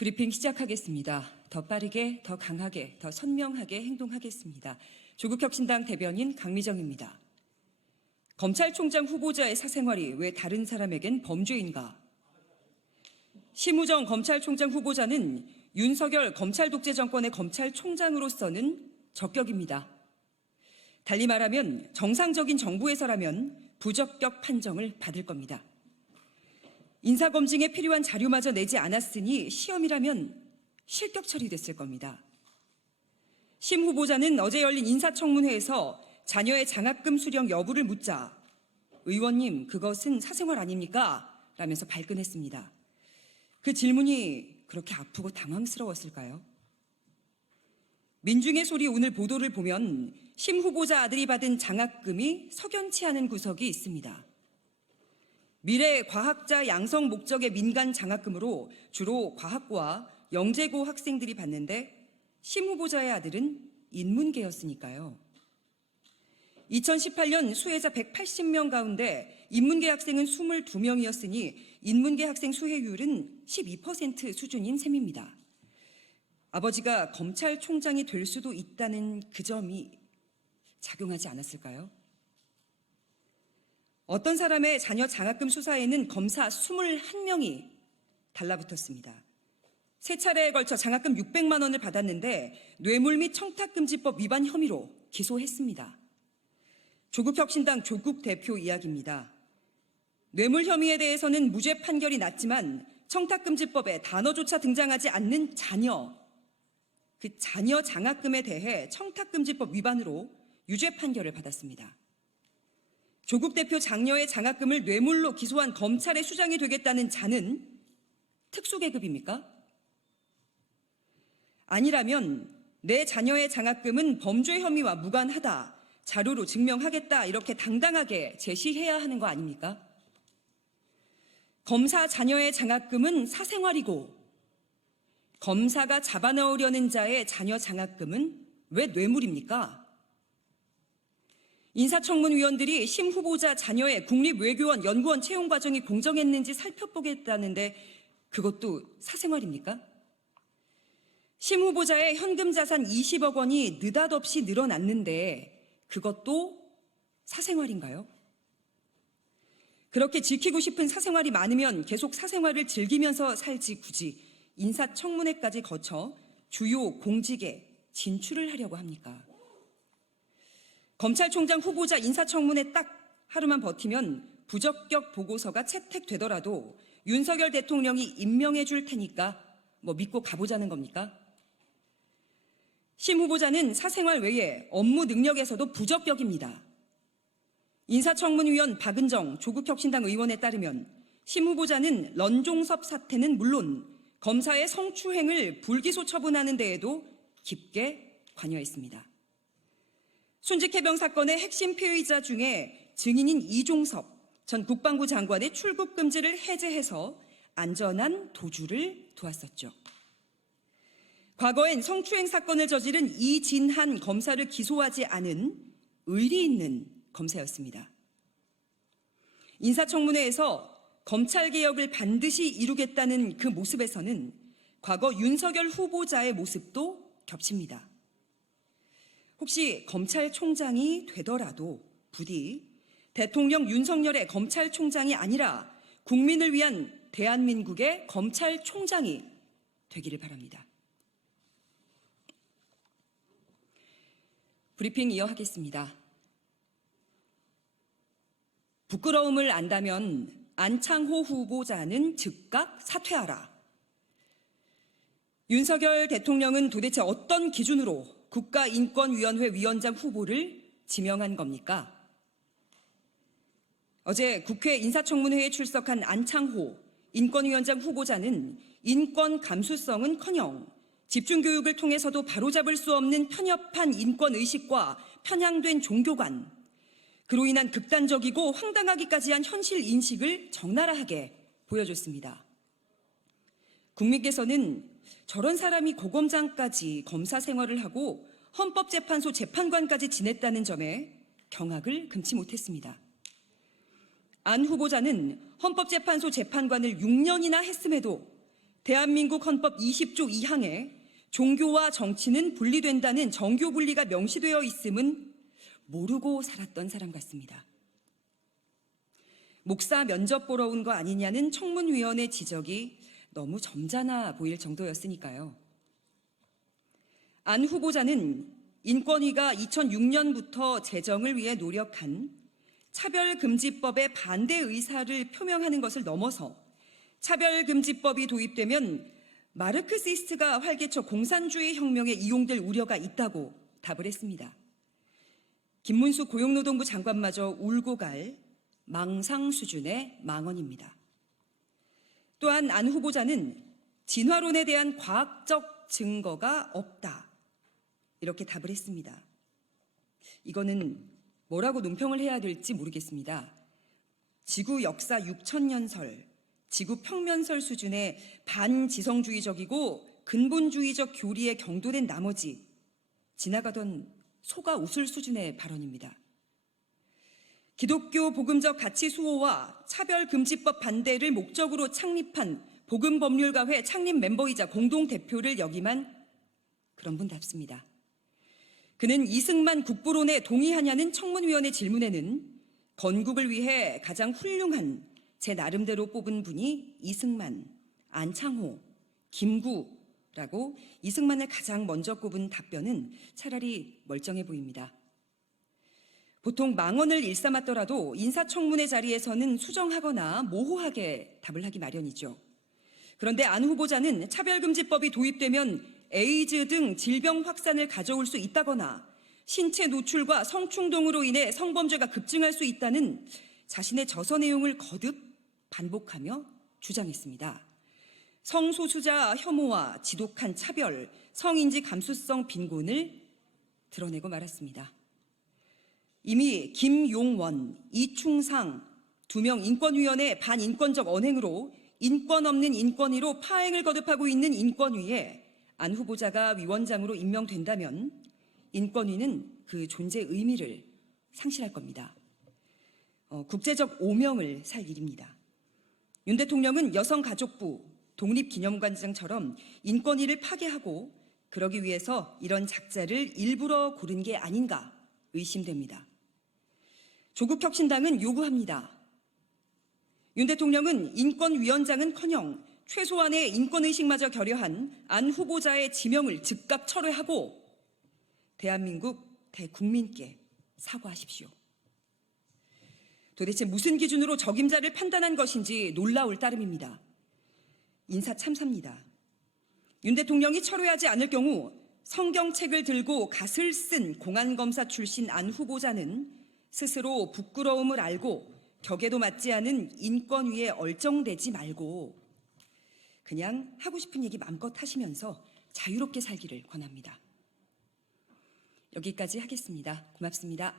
브리핑 시작하겠습니다. 더 빠르게, 더 강하게, 더 선명하게 행동하겠습니다. 조국혁신당 대변인 강미정입니다. 검찰총장 후보자의 사생활이 왜 다른 사람에겐 범죄인가? 심우정 검찰총장 후보자는 윤석열 검찰 독재 정권의 검찰총장으로서는 적격입니다. 달리 말하면 정상적인 정부에서라면 부적격 판정을 받을 겁니다. 인사검증에 필요한 자료마저 내지 않았으니 시험이라면 실격 처리됐을 겁니다. 심 후보자는 어제 열린 인사청문회에서 자녀의 장학금 수령 여부를 묻자 의원님 그것은 사생활 아닙니까? 라면서 발끈했습니다. 그 질문이 그렇게 아프고 당황스러웠을까요? 민중의 소리 오늘 보도를 보면 심 후보자 아들이 받은 장학금이 석연치 않은 구석이 있습니다. 미래 과학자 양성 목적의 민간 장학금으로 주로 과학고와 영재고 학생들이 받는데 심 후보자의 아들은 인문계였으니까요. 2018년 수혜자 180명 가운데 인문계 학생은 22명이었으니 인문계 학생 수혜율은 12% 수준인 셈입니다. 아버지가 검찰총장이 될 수도 있다는 그 점이 작용하지 않았을까요? 어떤 사람의 자녀 장학금 수사에는 검사 21명이 달라붙었습니다. 세 차례에 걸쳐 장학금 600만 원을 받았는데 뇌물 및 청탁금지법 위반 혐의로 기소했습니다. 조국혁신당 조국 대표 이야기입니다. 뇌물 혐의에 대해서는 무죄 판결이 났지만 청탁금지법에 단어조차 등장하지 않는 자녀, 그 자녀 장학금에 대해 청탁금지법 위반으로 유죄 판결을 받았습니다. 조국 대표 장녀의 장학금을 뇌물로 기소한 검찰의 수장이 되겠다는 자는 특수계급입니까? 아니라면 내 자녀의 장학금은 범죄 혐의와 무관하다, 자료로 증명하겠다 이렇게 당당하게 제시해야 하는 거 아닙니까? 검사 자녀의 장학금은 사생활이고 검사가 잡아넣으려는 자의 자녀 장학금은 왜 뇌물입니까? 인사청문위원들이 심 후보자 자녀의 국립외교원 연구원 채용 과정이 공정했는지 살펴보겠다는데 그것도 사생활입니까? 심 후보자의 현금 자산 20억 원이 느닷없이 늘어났는데 그것도 사생활인가요? 그렇게 지키고 싶은 사생활이 많으면 계속 사생활을 즐기면서 살지 굳이 인사청문회까지 거쳐 주요 공직에 진출을 하려고 합니까? 검찰총장 후보자 인사청문회 딱 하루만 버티면 부적격 보고서가 채택되더라도 윤석열 대통령이 임명해 줄 테니까 믿고 가보자는 겁니까? 심 후보자는 사생활 외에 업무 능력에서도 부적격입니다. 인사청문위원 박은정 조국혁신당 의원에 따르면 심 후보자는 런종섭 사태는 물론 검사의 성추행을 불기소 처분하는 데에도 깊게 관여했습니다. 순직해병 사건의 핵심 피의자 중에 증인인 이종섭 전 국방부 장관의 출국 금지를 해제해서 안전한 도주를 도왔었죠. 과거엔 성추행 사건을 저지른 이진한 검사를 기소하지 않은 의리 있는 검사였습니다. 인사청문회에서 검찰개혁을 반드시 이루겠다는 그 모습에서는 과거 윤석열 후보자의 모습도 겹칩니다. 혹시 검찰총장이 되더라도 부디 대통령 윤석열의 검찰총장이 아니라 국민을 위한 대한민국의 검찰총장이 되기를 바랍니다. 브리핑 이어하겠습니다. 부끄러움을 안다면 안창호 후보자는 즉각 사퇴하라. 윤석열 대통령은 도대체 어떤 기준으로 국가인권위원회 위원장 후보를 지명한 겁니까? 어제 국회 인사청문회에 출석한 안창호 인권위원장 후보자는 인권 감수성은커녕 집중교육을 통해서도 바로잡을 수 없는 편협한 인권의식과 편향된 종교관, 그로 인한 극단적이고 황당하기까지 한 현실 인식을 적나라하게 보여줬습니다. 국민께서는 저런 사람이 고검장까지 검사 생활을 하고 헌법재판소 재판관까지 지냈다는 점에 경악을 금치 못했습니다. 안 후보자는 헌법재판소 재판관을 6년이나 했음에도 대한민국 헌법 20조 2항에 종교와 정치는 분리된다는 정교 분리가 명시되어 있음은 모르고 살았던 사람 같습니다. 목사 면접 보러 온 거 아니냐는 청문위원회 지적이 너무 점잖아 보일 정도였으니까요. 안 후보자는 인권위가 2006년부터 제정을 위해 노력한 차별금지법의 반대 의사를 표명하는 것을 넘어서 차별금지법이 도입되면 마르크시스트가 활개쳐 공산주의 혁명에 이용될 우려가 있다고 답을 했습니다. 김문수 고용노동부 장관마저 울고 갈 망상 수준의 망언입니다. 또한 안 후보자는 진화론에 대한 과학적 증거가 없다, 이렇게 답을 했습니다. 이거는 뭐라고 논평을 해야 될지 모르겠습니다. 지구 역사 6000년설, 지구 평면설 수준의 반지성주의적이고 근본주의적 교리에 경도된 나머지 지나가던 소가 웃을 수준의 발언입니다. 기독교 복음적 가치 수호와 차별금지법 반대를 목적으로 창립한 복음법률가회 창립 멤버이자 공동대표를 역임한 그런 분답습니다. 그는 이승만 국부론에 동의하냐는 청문위원회 질문에는 건국을 위해 가장 훌륭한 제 나름대로 뽑은 분이 이승만, 안창호, 김구라고 이승만을 가장 먼저 꼽은 답변은 차라리 멀쩡해 보입니다. 보통 망언을 일삼았더라도 인사청문회 자리에서는 수정하거나 모호하게 답을 하기 마련이죠. 그런데 안 후보자는 차별금지법이 도입되면 에이즈 등 질병 확산을 가져올 수 있다거나 신체 노출과 성충동으로 인해 성범죄가 급증할 수 있다는 자신의 저서 내용을 거듭 반복하며 주장했습니다. 성소수자 혐오와 지독한 차별, 성인지 감수성 빈곤을 드러내고 말았습니다. 이미 김용원, 이충상 2명 인권위원회 반인권적 언행으로 인권 없는 인권위로 파행을 거듭하고 있는 인권위에 안 후보자가 위원장으로 임명된다면 인권위는 그 존재 의미를 상실할 겁니다. 국제적 오명을 살 일입니다. 윤 대통령은 여성가족부, 독립기념관장처럼 인권위를 파괴하고 그러기 위해서 이런 작자를 일부러 고른 게 아닌가 의심됩니다. 조국혁신당은 요구합니다. 윤 대통령은 인권위원장은커녕 최소한의 인권의식마저 결여한 안 후보자의 지명을 즉각 철회하고 대한민국 대국민께 사과하십시오. 도대체 무슨 기준으로 적임자를 판단한 것인지 놀라울 따름입니다. 인사참사입니다. 윤 대통령이 철회하지 않을 경우 성경책을 들고 갓을 쓴 공안검사 출신 안 후보자는 스스로 부끄러움을 알고 격에도 맞지 않은 인권위에 얼쩡대지 말고 그냥 하고 싶은 얘기 마음껏 하시면서 자유롭게 살기를 권합니다. 여기까지 하겠습니다. 고맙습니다.